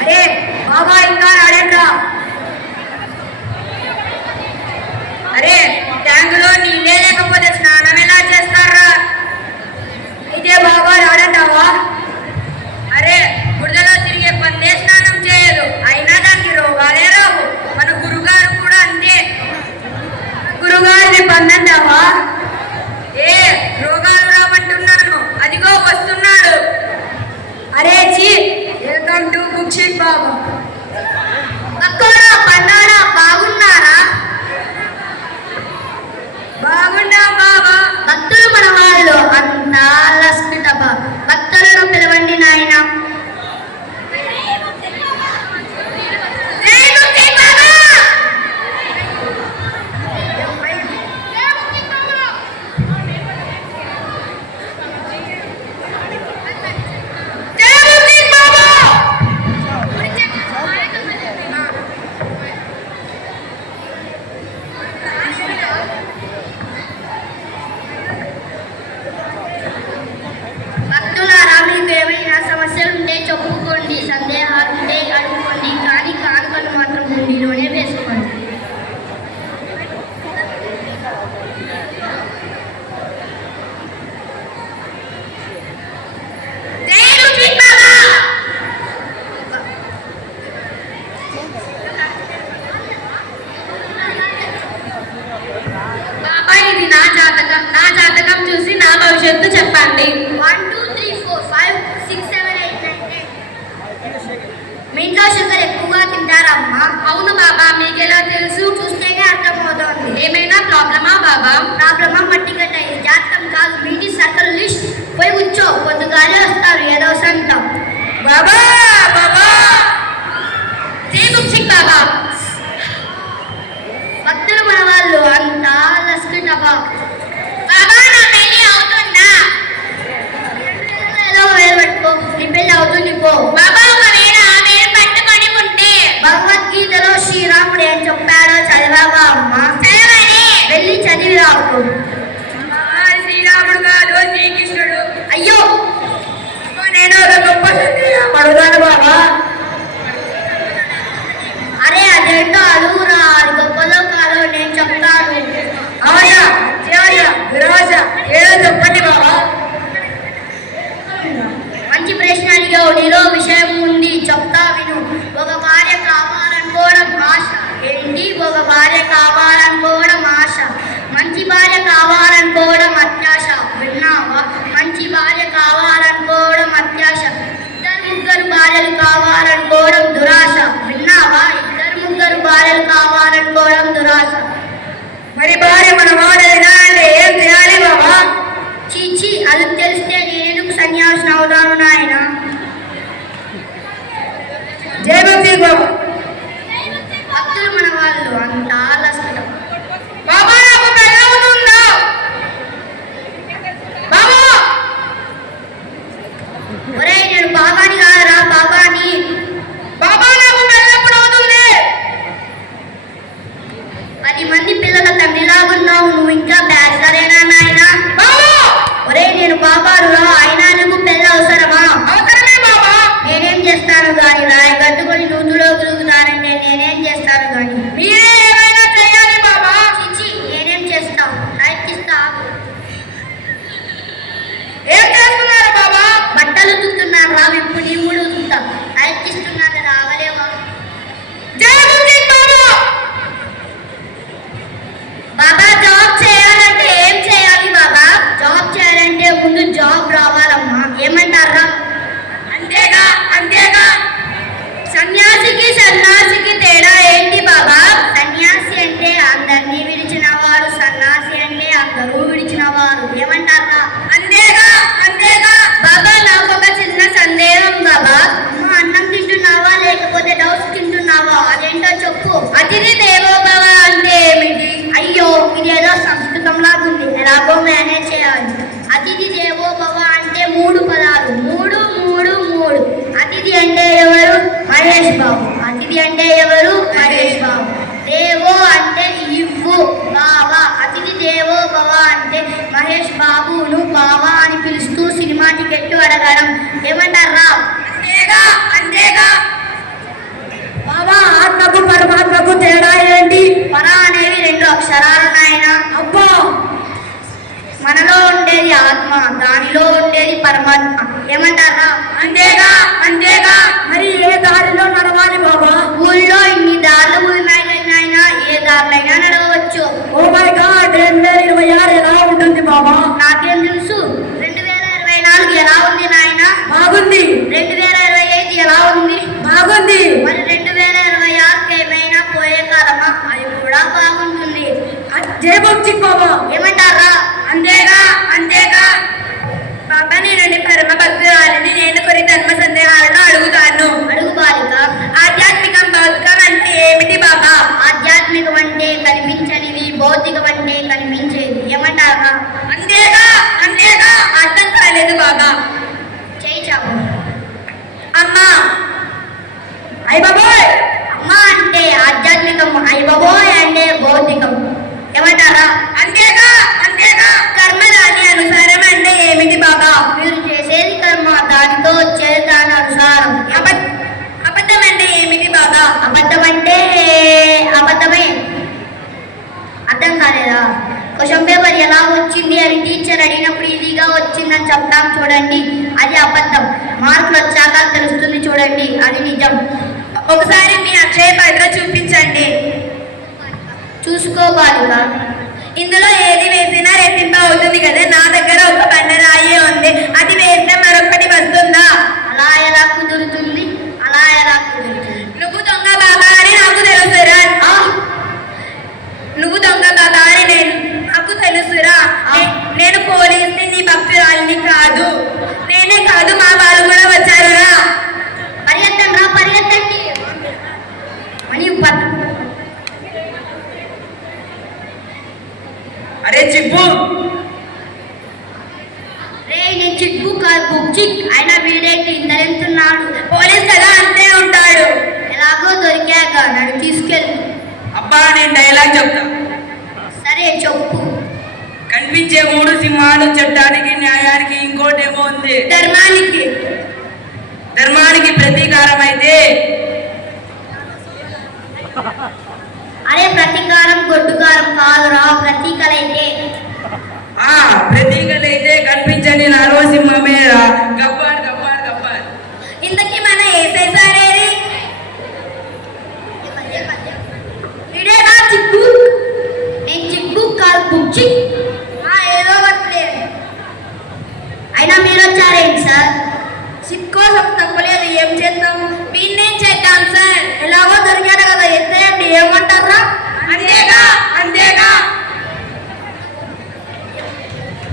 అరే బాబా ఇంకా రాడంట. అరే ట్యాంకులో నీళ్ళే లేకపోతే స్నానం ఎలా చేస్తారా? అయితే బాబా రాడంటావా? అరే బురదలో తిరిగే పందే స్నానం చేయదు, అయినా దానికి రోగాలే రావు. మన గురుగారు కూడా అంతే. గురుగారిని పందంటావా? ఏ రోగాలు రామంటున్నాను, అదిగో వస్తున్నాడు. అరే చీ, వెల్కమ్ టు బుక్ షీట్ బాబు. అక్కడా పన్నాడా బాగున్నారా? బాగున్నా బాబా. భక్తులు మన వాళ్ళు అంతా లస్మితప. భక్తులను పిలవండి నాయన. చెప్పుకోండి, సందేహాలు ఉంటే అడుగుకోండి, కానీ కానుకలు మాత్రం గుండీలోనే వేసుకోండి. బాబా ఇది నా జాతకం. నా జాతకం చూసి నా భవిష్యత్తు చెప్పండి. 1 2 3 4 5 6 7 8 9 10. మీ ఇంట్లో షుగర్ ఎక్కువగా తింటారమ్మా? అవును బాబా, మీకెలా తెలుసు? చూస్తేనే అర్థమవుతోంది. ఏమైనా ప్రాబ్లమా బాబా? ప్రాబ్లమా మట్టి గట్ట, ఇది జాతకం కాదు, మీటి సర్కిల్ లిస్ట్. పోయి కూర్చో, పొద్దుగానే వస్తారు ఏదో సంతం. బాబా బాబా బాబా. భక్తులు మన వాళ్ళు అంతా లస్కిటబా. బాబా నా పెళ్లి అవుతుందా? ఏదో వేలు పెట్టుకో, నీ పెళ్లి అవుతుంది పో. బాబా ఒకవేళ వేలు పట్టుకొని ఉంటే? భగవద్గీతలో శ్రీరాముడు ఏం చెప్పాడో చదివావా అమ్మా? చదవని. వెళ్ళి చదివి రాకు. శ్రీరాముడు కాదు, శ్రీకృష్ణుడు. అయ్యో నేను ఒక గొప్ప సందేహపడుతాను బాబా. అరే అదేంటో అడుగురా, అది గొప్పలో కాదో నేను చెప్తాను. ఆశ త్యాగ విరాశ ఏదో చెప్పండి బాబా. మంచి ప్రశ్న అడిగావు, నీలో విషయం ఉంది, చెప్తా విను. ఒక భార్య కావాలనుకోవడం ఆశ. ఏంటి? ఒక భార్య కావాలనుకోవడం ఆశ. మంచి భార్య కావాలనుకోవడం అత్యాశ. విన్నావా? మంచి భార్య కావాలనుకోవడం అత్యాశ. ఇద్దరు ముగ్గురు భార్యలు కావాలనుకోవడం దురాశ. విన్నావా? ఇద్దరు ముగ్గురు భార్యలు కావాలనుకోవడం దురాశ. మరి భార్య మన వాడేనా అంటే ఏం చేయాలి బాబా? చీచి, అది తెలిస్తే నేను సన్యాసిన అవుతాను నాయన. జయభక్తి బాబా. భక్తులు మన వాళ్ళు అంతా లస్కిటం. బాబా నాకు పెళ్ళవుతుందా? బాబా ఒరే నేను బాబాని కాదురా, బాబాని. బాబా నాకు పెళ్ళెప్పుడు అవుతుంది? 10 మంది పిల్లల తండ్రిలాగున్నావు, నువ్వు ఇంకా బ్యాచలరేనా నాయన? బాబా ఒరే నేను బాబారురా, అయినా నీకు పెళ్ళి అవసరమా? అవసరమే బాబా. నేనేం చేస్తాను గాని, రాయి కట్టుకొని నూతులో గురుగుతానంటే నేనేం చేస్తాను గాని? మీరే ఏమైనా చేయాలి బాబా. చిచి, నేనేం చేస్తావు? ప్రయత్నిస్తా. ఏం చేస్తున్నారు బాబా? బట్టలు ఉతుకుతున్నాను రా, ఇప్పుడు నీ మూడు ఉతుకుతా. ప్రయత్నిస్తున్నాను, రావలేవా? జయభక్తి బాబా. బాబా జాబ్ చేయాలంటే ఏం చేయాలి బాబా? జాబ్ చేయాలంటే ముందు జాబ్ రావాలమ్మా. ఏమంటారా? అంతేగా అంతేగా. సన్యాసికి తేడా ఏంటి బాబా? సన్యాసి అంటే అందరినీ విడిచినవారు, సన్యాసి అంటే అందరూ విడిచినవారు. ఏమంటారా? అంతేగా అంతేగా. బాబా నాకు ఒక చిన్న సందేహం బాబా. అమ్మ అన్నం తింటున్నావా లేకపోతే డౌస్ తింటున్నావా? అదేంటో చెప్పు. అతిథి దేవో భవ అంటే ఏమిటి? అయ్యో ఇదేదో సంస్కృతం లాగుంది, ఎలాగో మేనేజ్ చేయాలి. అతిథి దేవో భవ అంటే 3 పదాలు. 3 3 3. అతిథి అంటే ఎవరు? మహేష్ బాబు. అతిథి అంటే ఎవరు? మహేష్ బాబు. దేవో అంటే ఇవ్వు, బావ. అతిథి దేవో భవ అంటే మహేష్ బాబును బావ అని పిలుస్తూ సినిమా టికెట్ అడగడం. ఏమంటారా? అంతేగా అక్షరాలు నాయన. అబ్బా మనలో ఉండేది ఆత్మ, దానిలో ఉండేది పరమాత్మ. ఏమంటారా? అంతేగా అంతేగా. మరి ఏ దారిలో నడవాలి బాబా? ఊళ్ళో ఇన్ని దారులు ఉన్నాయి నాయన, ఏ దారులైనా నడవచ్చు. ఓ మై గాడ్, 2026 ఎలా ఉంటుంది బాబా? నాకేం తెలుసు. 2024 ఎలా ఉంది నాయన? బాగుంది. 2025 ఎలా ఉంది? బాగుంది. మరి 2026 ఏమైనా పోయే కాలమా? అది కూడా బాగుంటుంది. జయభక్తి బాబా. ఏమంటారా? అంతేగా అంతేగా. బాబా, నేను పరమ భక్తురాలిని. నేను కొన్ని ధర్మ సందేహాలను అడుగుతాను. అడుగు బాలిక. ఆధ్యాత్మికం భౌతికం అంటే ఏమిటి బాబా? ఆధ్యాత్మికం అంటే కనిపించనిది, భౌతికం అంటే కనిపించేది. ఏమంటారా? అంతేగా అంతేగా. అర్థం కాలేదు బాబా. చేయి చాపు. అమ్మా. అయ్య బాబోయ్. అమ్మ అంటే ఆధ్యాత్మికం, అయ్యబాబోయ్ అంటే భౌతికం. ఏమంటారా? అంతేగా అంతేగా. కర్మ దాని అనుసారం అంటే ఏమిటి బాబా? మీరు చేసేది కర్మ, దానితో వచ్చేది దాని అనుసారం. అబద్ధం అంటే ఏమిటి బాబా? అబద్ధం అంటే అబద్ధమే. అర్థం కాలేదా? క్వశ్చన్ పేపర్ ఎలా వచ్చింది అని టీచర్ అడిగినప్పుడు ఈజీగా వచ్చిందని చెప్తాం చూడండి, అది అబద్ధం. మార్కులు వచ్చాక తెలుస్తుంది చూడండి, అది నిజం. ఒకసారి మీ అక్షయ పత్ర చూపించండి. చూసుకోవాలిగా. ఇందులో ఏది వేసినా రెట్టింపు అవుతుంది కదా. నా దగ్గర ఒక బండరాయి ఉంది, అది వేస్తే మరొకటి వస్తుందా? అలా ఎలా కుదురుతుంది? అలా ఎలా కుదురుతుంది? నువ్వు దొంగ బాబా అని నాకు తెలుసురా. నువ్వు దొంగ బాబా అని నాకు తెలుసురా. నేను పోలీసుని, నీ భక్తురాలిని కాదు. నేనే కాదు, మా వాళ్ళు కూడా వచ్చారురా. పరిగెత్తండి రా, పరిగెత్తండి. మనీ పట్టు. అరే చిప్పు. రే, నేను చిక్కు కాదు, బుక్ చిక్. అయినా వీడేంటి ఇంతరెంతున్నాడు? పోలీస్ కదా, అంతే ఉంటాడు. ఎలాగో దొరికాక నన్ను తీసుకెళ్ళు. అబ్బా, నేను డైలాగ్ చెప్తా. సరే చెప్పు. కనిపించే 3 సింహాలు చట్టానికి, న్యాయానికి, ఇంకోటేమో ఉంది ధర్మానికి. ధర్మానికి ప్రతీకారం అయితే అరే ప్రతీకారం గొడ్డుకారం కాదురా, ప్రతీకలైతే. ప్రతీకలైతే కనిపించని నరసింహమేరా. గబ్బర్ గబ్బర్ గబ్బర్. ఇంతకీ మన ఏసై సారేది? వీడేనా చిక్కు? నేను చిక్కు కాదు, బుక్ చిక్. ఏదో వట్లే. అయినా మీరు వచ్చారేంటి సార్? చిక్కో తప్పలేదు, ఏం చేద్దాము?